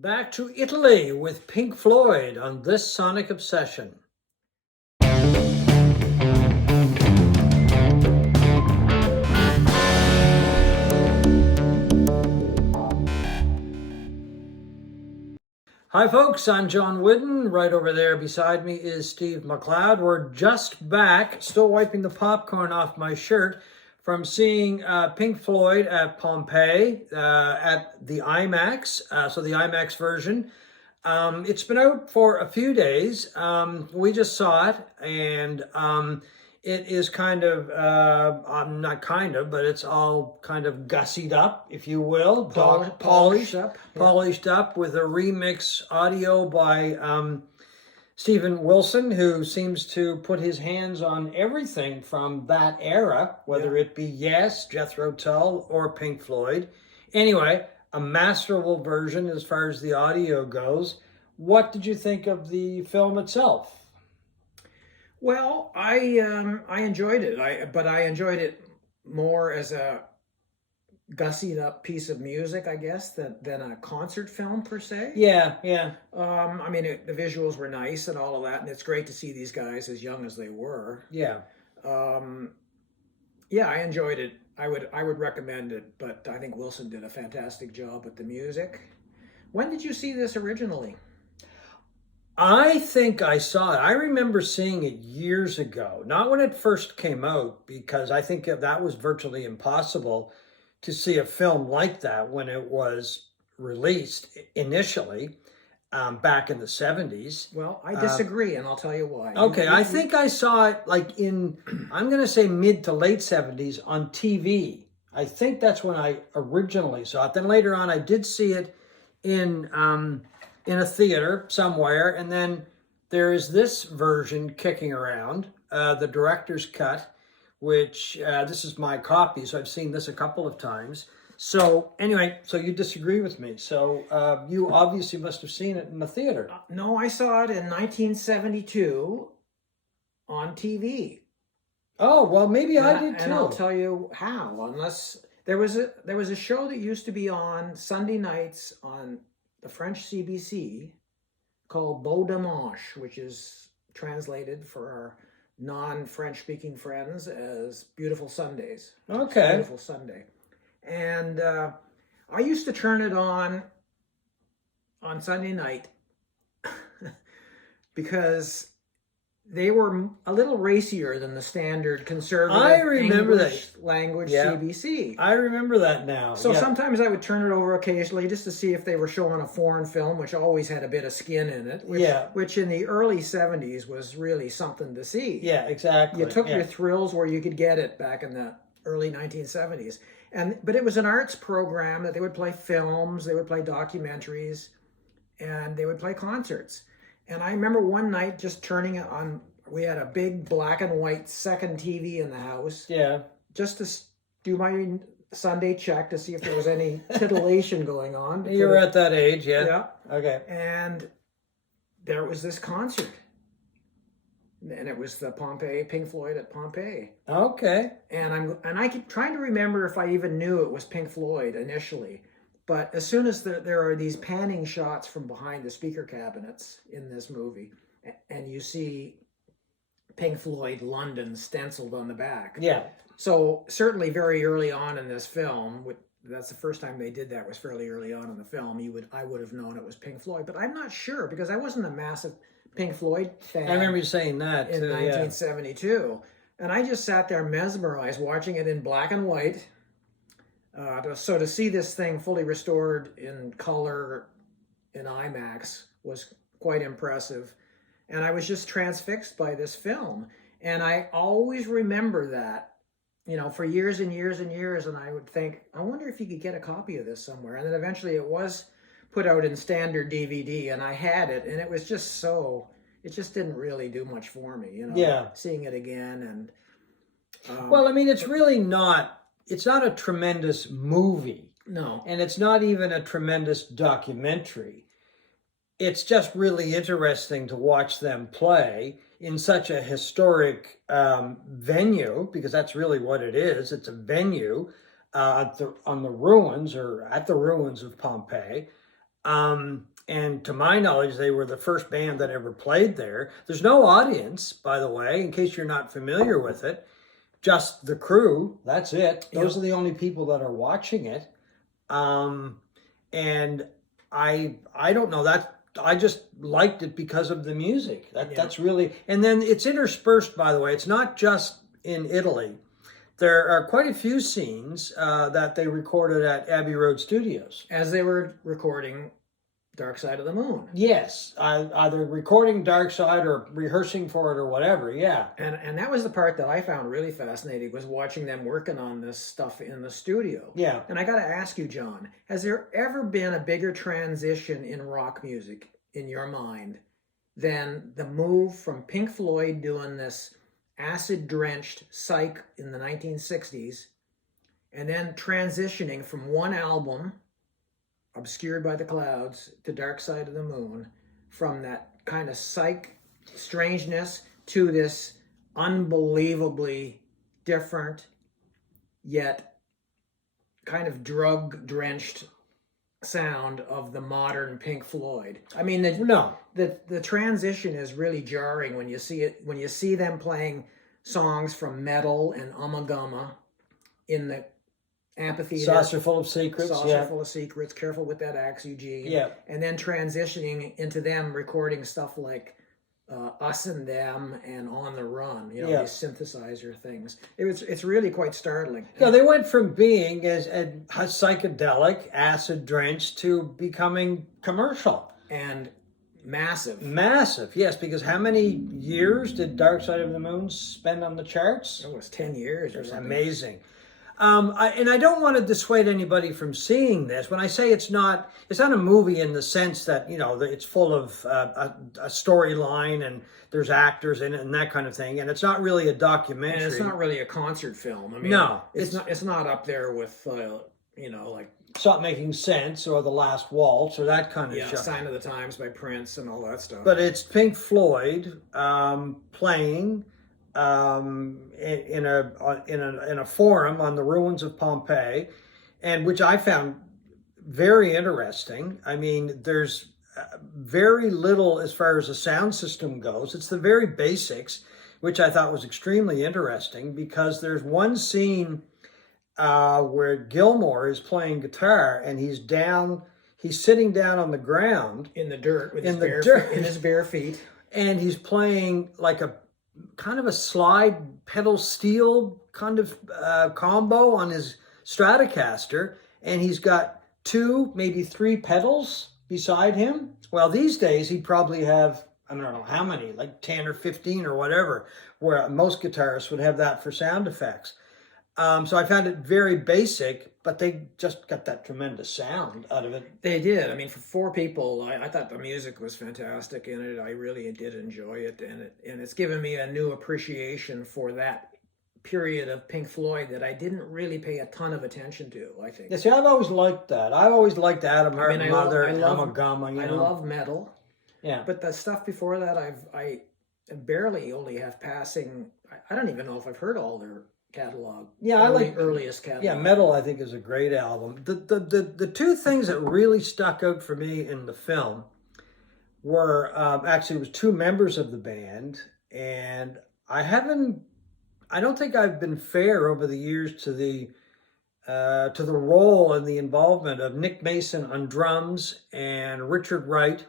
Back to Italy with Pink Floyd on this Sonic Obsession. Hi folks, I'm John Whidden. Right over there beside me is Steve McLeod. We're just back, still wiping the popcorn off my shirt, from seeing Pink Floyd at Pompeii at the IMAX, so the IMAX version. It's been out for a few days. We just saw it, and it is kind of, not kind of, but it's all kind of gussied up, if you will. Polished up with a remix audio by Steven Wilson, who seems to put his hands on everything from that era, whether it be Yes, Jethro Tull, or Pink Floyd. Anyway, a masterful version as far as the audio goes. What did you think of the film itself? Well, I enjoyed it. But I enjoyed it more as a gussied up piece of music, I guess, than a concert film per se. Yeah. I mean, the visuals were nice and all of that, and it's great to see these guys as young as they were. Yeah. Yeah, I enjoyed it. I would recommend it, but I think Wilson did a fantastic job with the music. When did you see this originally? I think I saw it. I remember seeing it years ago, not when it first came out, because I think that was virtually impossible to see a film like that when it was released initially, back in the 70s. Well, I disagree, and I'll tell you why. Okay, I think I saw it like in, I'm going to say mid to late 70s on TV. I think that's when I originally saw it. Then later on, I did see it in a theater somewhere, and then there is this version kicking around, the director's cut, which this is my copy, so I've seen this a couple of times. So anyway, so you disagree with me. So you obviously must have seen it in the theater. No, I saw it in 1972 on TV. Oh, well, maybe I did too. And I'll tell you how. Unless there was a show that used to be on Sunday nights on the French CBC called Beau Dimanche, which is translated for our non-French speaking friends as Beautiful Sundays. Okay. Beautiful Sunday. And I used to turn it on Sunday night because they were a little racier than the standard conservative English language CBC. I remember that now. So sometimes I would turn it over occasionally just to see if they were showing a foreign film, which always had a bit of skin in it, which in the early 70s was really something to see. Yeah, exactly. You took your thrills where you could get it back in the early 1970s. But it was an arts program that they would play films, they would play documentaries, and they would play concerts. And I remember one night just turning it on. We had a big black and white second TV in the house. Yeah. Just to do my Sunday check to see if there was any titillation going on. You were at that age, yeah? Yeah. Okay. And there was this concert. And it was the Pink Floyd at Pompeii. Okay. And I keep trying to remember if I even knew it was Pink Floyd initially. But as soon as there are these panning shots from behind the speaker cabinets in this movie, and you see Pink Floyd London stenciled on the back. Yeah. So certainly very early on in this film, that's the first time they did that, was fairly early on in the film. I would have known it was Pink Floyd, but I'm not sure because I wasn't a massive Pink Floyd fan. I remember you saying that in 1972. And I just sat there mesmerized watching it in black and white. So to see this thing fully restored in color in IMAX was quite impressive. And I was just transfixed by this film. And I always remember that, for years and years and years. And I would think, I wonder if you could get a copy of this somewhere. And then eventually it was put out in standard DVD, and I had it. And it was just it just didn't really do much for me, seeing it again. And well, I mean, it's really not. It's not a tremendous movie. No. And it's not even a tremendous documentary. It's just really interesting to watch them play in such a historic venue, because that's really what it is. It's a venue on the ruins, or at the ruins of Pompeii. And to my knowledge, they were the first band that ever played there. There's no audience, by the way, in case you're not familiar with it. Just the crew, that's it. Those are the only people that are watching it. And I don't know, that I just liked it because of the music. That's really, and then it's interspersed, by the way. It's not just in Italy. There are quite a few scenes that they recorded at Abbey Road Studios. As they were recording Dark Side of the Moon. Yes, either recording Dark Side or rehearsing for it or whatever, yeah. And that was the part that I found really fascinating, was watching them working on this stuff in the studio. Yeah. And I got to ask you, John, has there ever been a bigger transition in rock music, in your mind, than the move from Pink Floyd doing this acid-drenched psych in the 1960s, and then transitioning from one album, Obscured by the Clouds, to Dark Side of the Moon, from that kind of psych strangeness to this unbelievably different yet kind of drug-drenched sound of the modern Pink Floyd? I mean, the transition is really jarring when you see it, when you see them playing songs from Metal and Ummagumma in the amphitheatre. Saucer Full of Secrets. Full of Secrets. Careful with that axe, Eugene. Yeah. And then transitioning into them recording stuff like Us and Them and On the Run. You know, these synthesizer things. It's really quite startling. Yeah, they went from being as a psychedelic, acid drenched, to becoming commercial and massive. Massive, yes. Because how many years did Dark Side of the Moon spend on the charts? It was 10 years or something. Amazing. And I don't want to dissuade anybody from seeing this. When I say it's not a movie in the sense that, you know, it's full of a storyline and there's actors in it and that kind of thing. And it's not really a documentary. And it's not really a concert film. I mean, no, it's not up there with, you know, like Stop Making Sense or The Last Waltz or that kind of stuff. Sign of the Times by Prince and all that stuff. But it's Pink Floyd playing in a forum on the ruins of Pompeii, and which I found very interesting. I mean, there's very little as far as the sound system goes. It's the very basics, which I thought was extremely interesting, because there's one scene where Gilmore is playing guitar and he's sitting down on the ground in the dirt with in his bare feet, and he's playing like a kind of a slide pedal steel kind of combo on his Stratocaster, and he's got 2, maybe 3 pedals beside him. Well, these days he'd probably have, I don't know how many, like 10 or 15 or whatever, where most guitarists would have that for sound effects. So I found it very basic, but they just got that tremendous sound out of it. They did. I mean, for 4 people, I thought the music was fantastic in it. I really did enjoy it, and it's given me a new appreciation for that period of Pink Floyd that I didn't really pay a ton of attention to, I think. Yeah, see, I've always liked that. I've always liked Adam Hart, Mother, and Ummagumma. I love Metal. Yeah. But the stuff before that, I barely only have passing. I don't even know if I've heard all their catalog. Yeah, I like earliest catalog. Yeah, Metal I think is a great album. The 2 things that really stuck out for me in the film were actually it was 2 members of the band, and I don't think I've been fair over the years to the role and the involvement of Nick Mason on drums and Rick Wright,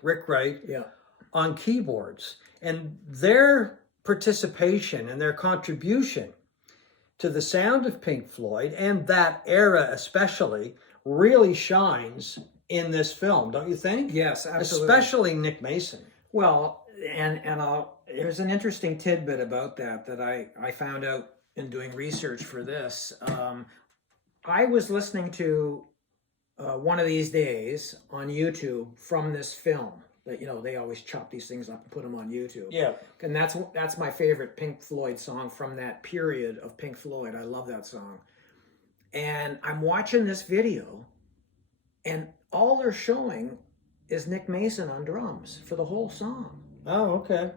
on keyboards, and their participation and their contribution to the sound of Pink Floyd, and that era especially, really shines in this film, don't you think? Yes, absolutely. Especially Nick Mason. Well, and there's an interesting tidbit about that I found out in doing research for this. I was listening to One of These Days on YouTube from this film. That, you know, they always chop these things up and put them on YouTube. Yeah. And that's my favorite Pink Floyd song from that period of Pink Floyd. I love that song. And I'm watching this video, and all they're showing is Nick Mason on drums for the whole song. Oh, okay.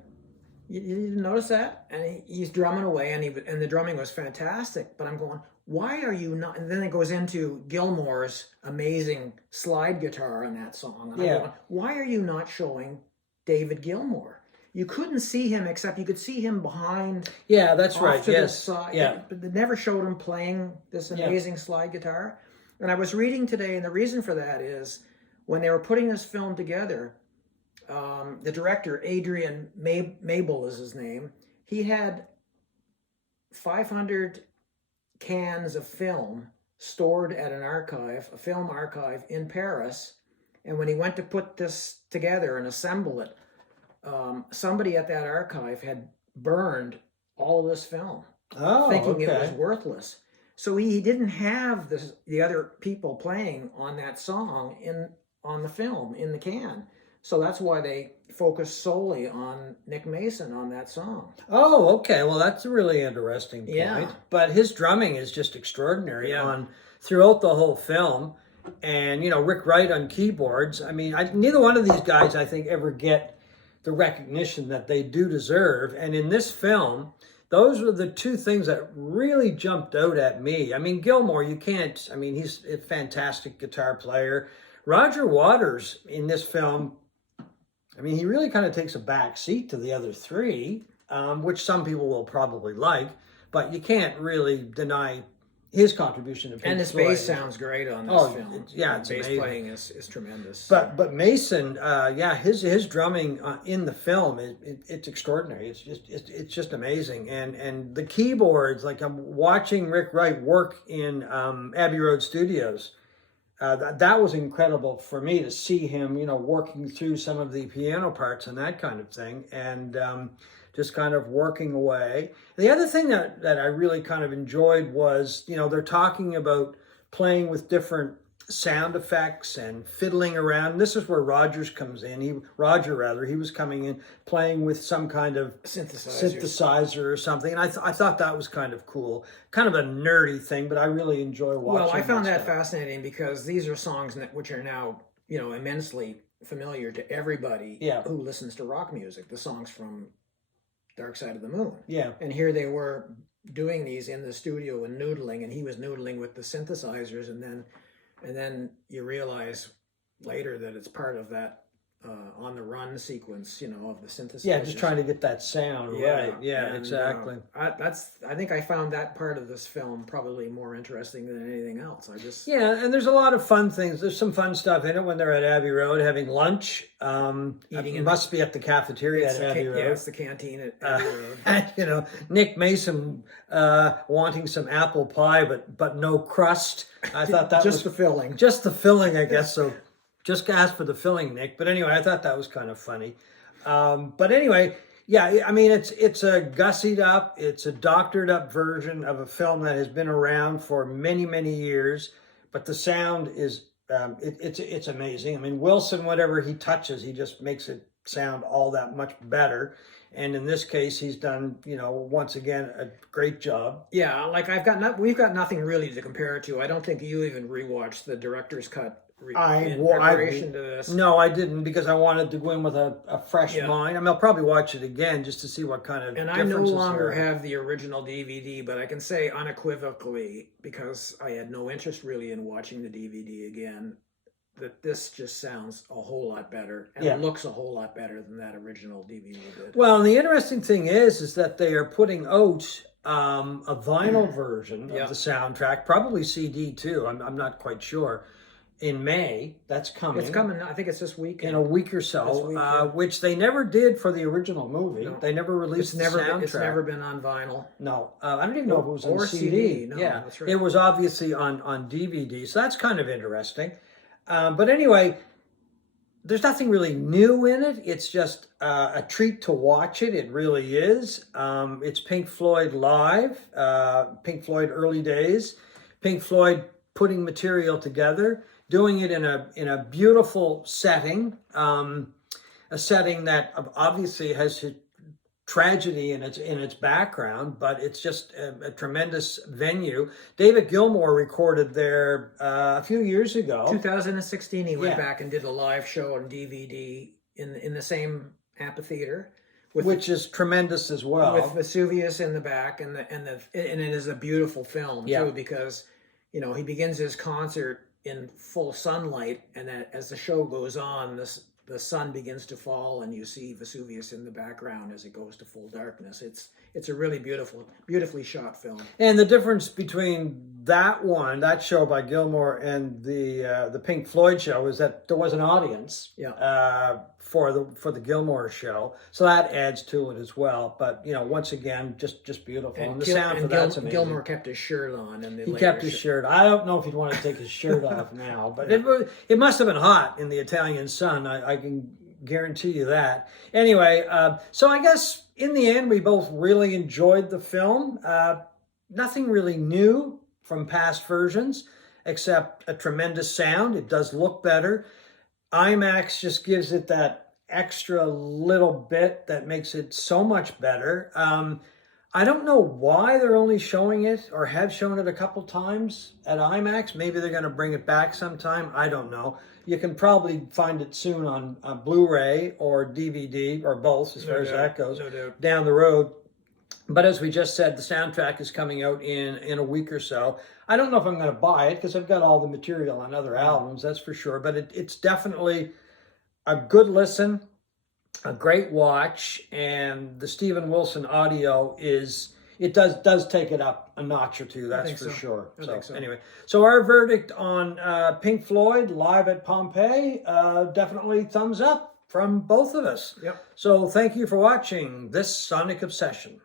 You didn't notice that? And he's drumming away, and the drumming was fantastic. But I'm going, why are you not? And then it goes into Gilmour's amazing slide guitar on that song. And I'm going, why are you not showing David Gilmour? You couldn't see him except you could see him behind. Yeah, that's off right. To Yes. the side. Yeah. But they never showed him playing this amazing slide guitar. And I was reading today, and the reason for that is when they were putting this film together, the director, Adrian Mabel is his name, he had 500 cans of film stored at an archive, a film archive in Paris. And when he went to put this together and assemble it, somebody at that archive had burned all of this film, thinking it was worthless. So he didn't have the other people playing on that song on the film in the can. So that's why they focused solely on Nick Mason on that song. Oh, okay. Well, that's a really interesting point. Yeah. But his drumming is just extraordinary throughout the whole film. And, Rick Wright on keyboards. I mean, neither one of these guys, I think, ever get the recognition that they do deserve. And in this film, those were the two things that really jumped out at me. I mean, Gilmour, he's a fantastic guitar player. Roger Waters in this film, he really kind of takes a back seat to the other three, which some people will probably like, but you can't really deny his contribution to Pink Floyd. And his bass sounds great on this film. Yeah, it's bass amazing. playing is tremendous. But Mason, his drumming in the film, it's extraordinary. It's just amazing. And the keyboards, like I'm watching Rick Wright work in Abbey Road Studios. That was incredible for me to see him, working through some of the piano parts and that kind of thing, and just kind of working away. The other thing that I really kind of enjoyed was, they're talking about playing with different sound effects and fiddling around. This is where Rogers comes in. He was coming in playing with some kind of synthesizer or something. And I thought that was kind of cool, kind of a nerdy thing, but I really enjoy watching. Well, I found that fascinating because these are songs which are now, immensely familiar to everybody who listens to rock music. The songs from Dark Side of the Moon. Yeah. And here they were doing these in the studio and noodling, and he was noodling with the synthesizers, and then you realize later that it's part of that on the run sequence, of the synthesizer. Yeah, just trying to get that sound right. Yeah, and, exactly. I think I found that part of this film probably more interesting than anything else. And there's a lot of fun things. There's some fun stuff in it when they're at Abbey Road having lunch. It must be at the cafeteria at Abbey Road. Yeah, it's the canteen at Abbey Road. Nick Mason wanting some apple pie, but no crust. I thought that was the filling. Just the filling, I guess. So just ask for the filling, Nick. But anyway, I thought that was kind of funny. But anyway, it's a gussied up, it's a doctored up version of a film that has been around for many, many years. But the sound is it's amazing. Wilson, whatever he touches, he just makes it sound all that much better. And in this case, he's done, once again, a great job. Yeah, like we've got nothing really to compare it to. I don't think you even rewatched the director's cut in preparation to this. No, I didn't, because I wanted to go in with a fresh mind. I'll probably watch it again just to see what kind of differences. And I no longer have the original DVD, but I can say unequivocally, because I had no interest really in watching the DVD again, that this just sounds a whole lot better, and it looks a whole lot better than that original DVD did. Well, and the interesting thing is that they are putting out a vinyl version of the soundtrack, probably CD too. I'm not quite sure. In May, that's coming. It's coming. I think it's this week. In a week or so, which they never did for the original movie. No. They never released the soundtrack. It's never been on vinyl. No, I don't even know if it was on CD. No, yeah, that's right. It was obviously on DVD, so that's kind of interesting. But anyway, there's nothing really new in it. It's just a treat to watch it. It really is. It's Pink Floyd live, Pink Floyd early days, Pink Floyd putting material together, doing it in a beautiful setting, a setting that obviously has tragedy in its background, but it's just a tremendous venue. David Gilmour recorded there a few years ago. 2016, he went back and did a live show on DVD in the same amphitheatre, which is tremendous as well. With Vesuvius in the back, and it is a beautiful film too, because he begins his concert in full sunlight, and then as the show goes on, the sun begins to fall, and you see Vesuvius in the background as it goes to full darkness. It's a really beautifully shot film. And the difference between that show by Gilmour, and the Pink Floyd show is that there was an audience for the Gilmour show, so that adds to it as well. But once again, just beautiful, and the sound for that's amazing. Gilmour kept his shirt on, and he kept his shirt. I don't know if he'd want to take his shirt off now, but it must have been hot in the Italian sun. I can guarantee you that. Anyway, so I guess in the end we both really enjoyed the film. Nothing really new from past versions, except a tremendous sound. It does look better. IMAX just gives it that extra little bit that makes it so much better. I don't know why they're only showing it, or have shown it a couple times at IMAX. Maybe they're going to bring it back sometime. I don't know. You can probably find it soon on Blu-ray or DVD, or both, as far as that goes, down the road. But as we just said, the soundtrack is coming out in a week or so. I don't know if I'm going to buy it, because I've got all the material on other albums, that's for sure. But it's definitely a good listen, a great watch, and the Steven Wilson audio does take it up a notch or two, that's for sure. I think so. Anyway, so our verdict on Pink Floyd live at Pompeii, definitely thumbs up from both of us. Yep. So thank you for watching this Sonic Obsession.